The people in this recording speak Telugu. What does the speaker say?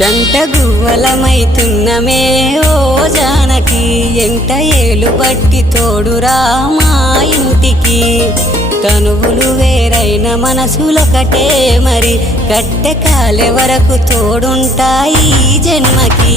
జంటగువ్వలమైతున్నమే ఓ జానకి ఎంట ఏలు బట్టి తోడురా మా ఇంటికి తనువులు వేరైన మనసులొకటే మరి కట్టె కాలే వరకు తోడుంటాయి జన్మకి।